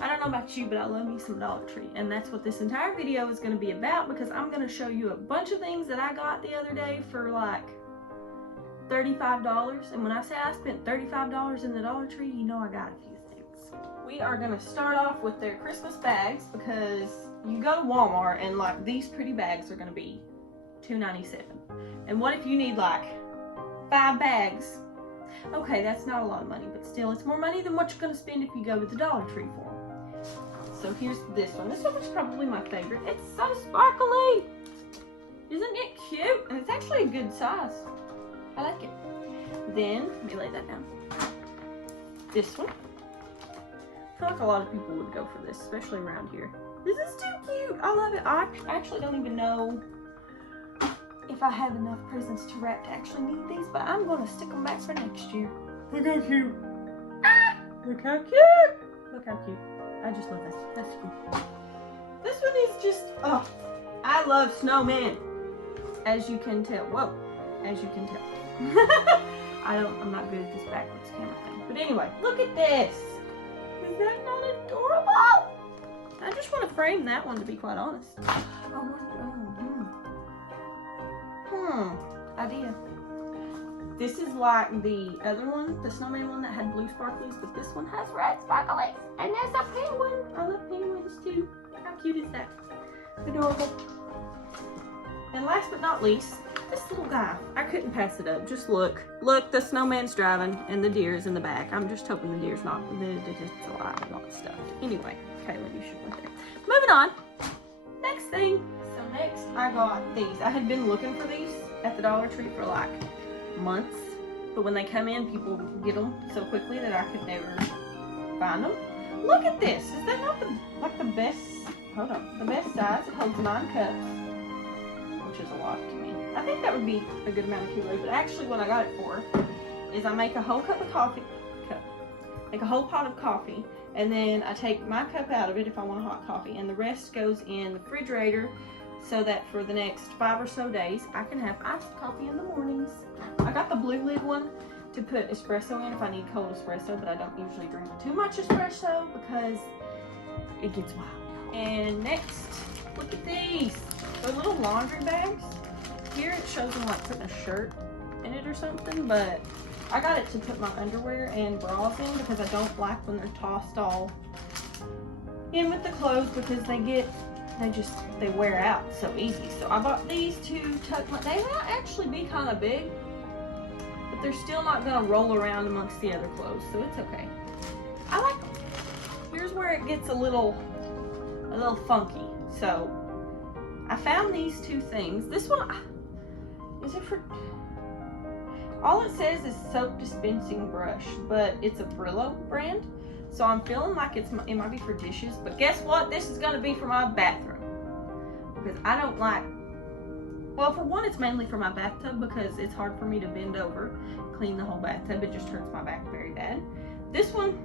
I don't know about you, but I love me some Dollar Tree, and that's what this entire video is going to be about, because I'm going to show you a bunch of things that I got the other day for like $35. And when I say I spent $35 in the Dollar Tree, you know I got a few things. We are going to start off with their Christmas bags, because you go to Walmart and like these pretty bags are going to be $2.97. And what if you need like 5 bags? Okay, that's not a lot of money, but still, it's more money than what you're going to spend if you go to the Dollar Tree for them. So here's this one. This one is probably my favorite. It's so sparkly. Isn't it cute? And it's actually a good size. I like it. Then, let me lay that down. This one. I feel like a lot of people would go for this, especially around here. This is too cute. I love it. I actually don't even know if I have enough presents to wrap to actually need these, but I'm going to stick them back for next year. Look how cute. Ah! Look how cute. Look how cute. I just love that. That's cool. This one is just, oh, I love snowmen. As you can tell. Whoa. As you can tell. I'm not good at this backwards camera thing. But anyway, look at this. Is that not adorable? I just want to frame that one, to be quite honest. Idea. This is like the other one, the snowman one that had blue sparklies, but this one has red sparklies. And there's a penguin. I love penguins too. How cute is that? Adorable. And last but not least, this little guy. I couldn't pass it up. Just look. Look, the snowman's driving and the deer's in the back. I'm just hoping the deer's not, it's alive and all that stuff. Anyway, Kaylin, you should look there. Moving on. Next thing. So next, I got these. I had been looking for these at the Dollar Tree for like months, but when they come in, people get them so quickly that I could never find them. Look at this. Is that not the best? Hold on. The best size. It holds 9 cups, which is a lot to me. I think that would be a good amount of Kool-Aid, but actually, what I got it for is I make a whole cup of coffee. Make a whole pot of coffee, and then I take my cup out of it if I want a hot coffee, and the rest goes in the refrigerator so that for the next 5 or so days, I can have iced coffee in the mornings. I got the blue lid one to put espresso in if I need cold espresso, but I don't usually drink too much espresso because it gets wild. And next, look at these. They're little laundry bags. Here it shows them like putting a shirt in it or something, but I got it to put my underwear and bras in because I don't like when they're tossed all in with the clothes because they wear out so easy. So I bought these to tuck they might actually be kind of big, but they're still not gonna roll around amongst the other clothes, so it's okay. I like them. Here's where it gets a little funky. So I found these 2 things. This one, is it for, all it says is soap dispensing brush, but it's a Brillo brand. So I'm feeling like it might be for dishes, but guess what? This is gonna be for my bathroom. Because I don't like, well, for one, it's mainly for my bathtub because it's hard for me to bend over, clean the whole bathtub. It just hurts my back very bad. This one,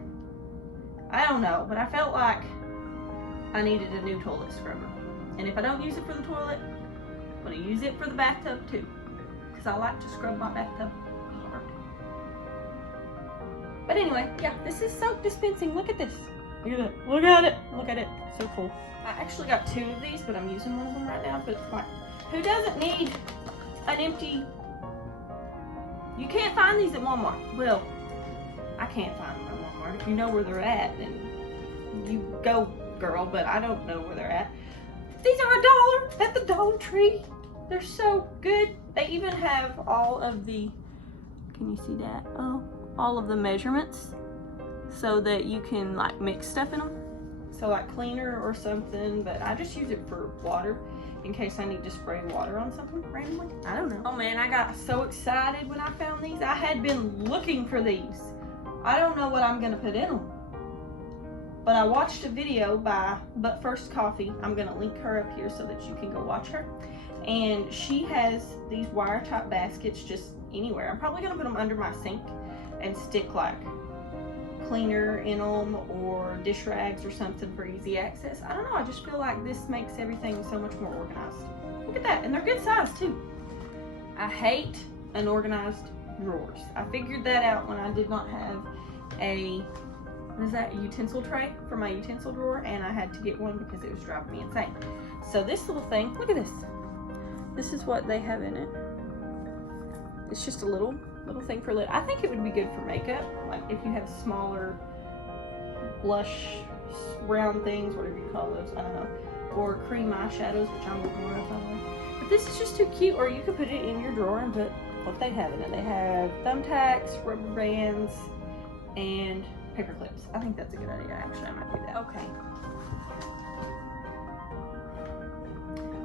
I don't know, but I felt like I needed a new toilet scrubber. And if I don't use it for the toilet, I'm gonna use it for the bathtub too. Because I like to scrub my bathtub hard. But anyway, yeah, this is soap dispensing. Look at this. Look at it. Look at it. Look at it. So cool. I actually got 2 of these, but I'm using one of them right now. But it's like, who doesn't need an empty? You can't find these at Walmart. Well, I can't find them at Walmart. If you know where they're at, then you go, girl. But I don't know where they're at. These are $1 at the Dollar Tree. They're so good. They even have all of the, can you see that? Oh, all of the measurements so that you can like mix stuff in them. So like cleaner or something, but I just use it for water in case I need to spray water on something randomly. I don't know. Oh man, I got so excited when I found these. I had been looking for these. I don't know what I'm gonna put in them. But I watched a video by But First Coffee. I'm gonna link her up here so that you can go watch her. And she has these wire top baskets just anywhere. I'm probably gonna put them under my sink and stick like cleaner in them or dish rags or something for easy access. I don't know, I just feel like this makes everything so much more organized. Look at that, and they're good size too. I hate unorganized drawers. I figured that out when I did not have a what is that, a utensil tray for my utensil drawer, and I had to get one because it was driving me insane. So this little thing, look at this. This is what they have in it. It's just a little thing for lid. I think it would be good for makeup, like if you have smaller blush, round things, whatever you call those, I don't know, or cream eyeshadows, which I'm looking for, by the way. But this is just too cute, or you could put it in your drawer and put what they have in it. They have thumbtacks, rubber bands, and paper clips. I think that's a good idea. Actually, I might do that. Okay.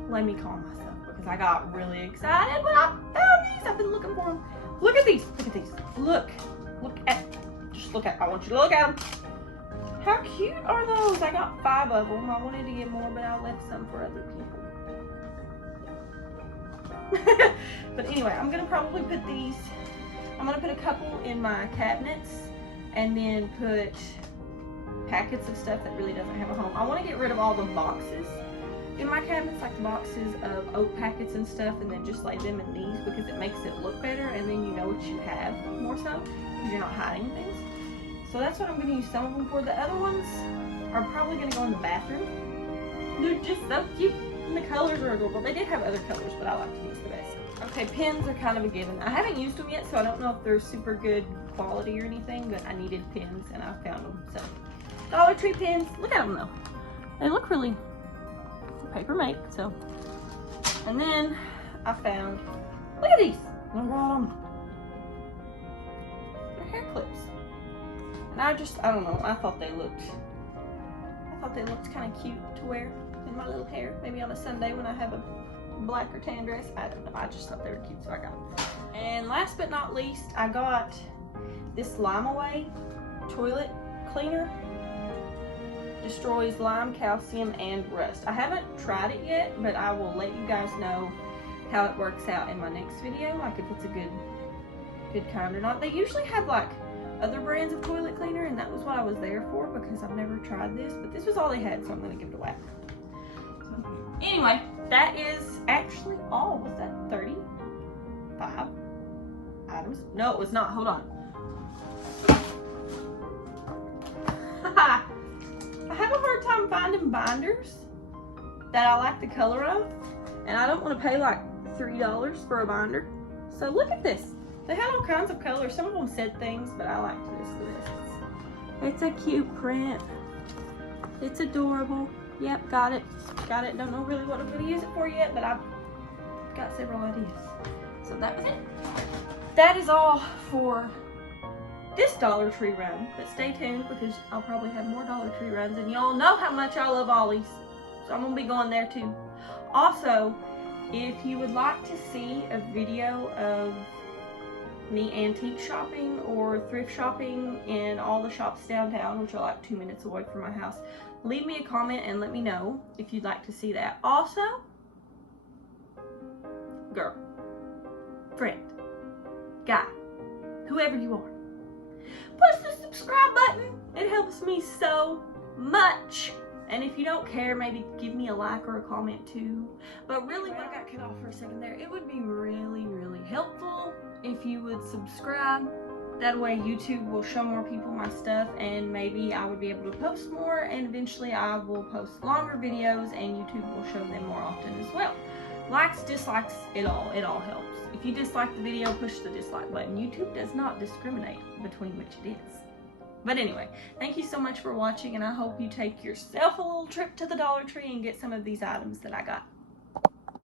Let me calm myself because I got really excited when I found these. I've been looking for them. Look at these. Look at these. Look at. Just look at. I want you to look at them. How cute are those? I got 5 of them. I wanted to get more, but I left some for other people. But anyway, I'm gonna probably put these. I'm gonna put a couple in my cabinets, and then put packets of stuff that really doesn't have a home. I want to get rid of all the boxes in my cabinets, like the boxes of oat packets and stuff, and then just lay them in these because it makes it look better, and then you know what you have more so because you're not hiding things. So that's what I'm going to use some of them for. The other ones are probably going to go in the bathroom. They're just so cute, and the colors are adorable. They did have other colors, but I like these the best. Okay, pens are kind of a given. I haven't used them yet, so I don't know if they're super good quality or anything, but I needed pens and I found them. So Dollar Tree pens, look at them though. They look really paper mate, so. And then I found, look at these. I got them. They're hair clips. And I don't know, I thought they looked kind of cute to wear in my little hair. Maybe on a Sunday when I have a black or tan dress. I don't know, I just thought they were cute, so I got them. And last but not least, I got this Lime Away toilet cleaner. Destroys lime, calcium, and rust. I haven't tried it yet, but I will let you guys know how it works out in my next video, like if it's a good kind or not. They usually have like other brands of toilet cleaner, and that was what I was there for because I've never tried this, but this was all they had, so I'm gonna give it a whack. So, anyway, that is actually all. Was that 35 items? No, it was not. Hold on. I have a hard time finding binders that I like the color of, and I don't want to pay like $3 for a binder. So look at this. They had all kinds of colors. Some of them said things, but I liked this the best. It's a cute print. It's adorable. Yep, got it. Got it. Don't know really what I'm going to use it for yet, but I've got several ideas. So that was it. That is all for this Dollar Tree run, but stay tuned because I'll probably have more Dollar Tree runs, and y'all know how much I love Ollie's, so I'm gonna be going there too. Also, if you would like to see a video of me antique shopping or thrift shopping in all the shops downtown, which are like 2 minutes away from my house, leave me a comment and let me know if you'd like to see that. Also, girl, friend, guy, whoever you are, push the subscribe button. It helps me so much. And if you don't care, maybe give me a like or a comment too. But really, I got cut off for a second there. It would be really, really helpful if you would subscribe. That way YouTube will show more people my stuff, and maybe I would be able to post more, and eventually I will post longer videos and YouTube will show them more often as well. Likes, dislikes, it all helps. If you dislike the video, push the dislike button. YouTube does not discriminate between which it is. But anyway, thank you so much for watching, and I hope you take yourself a little trip to the Dollar Tree and get some of these items that I got.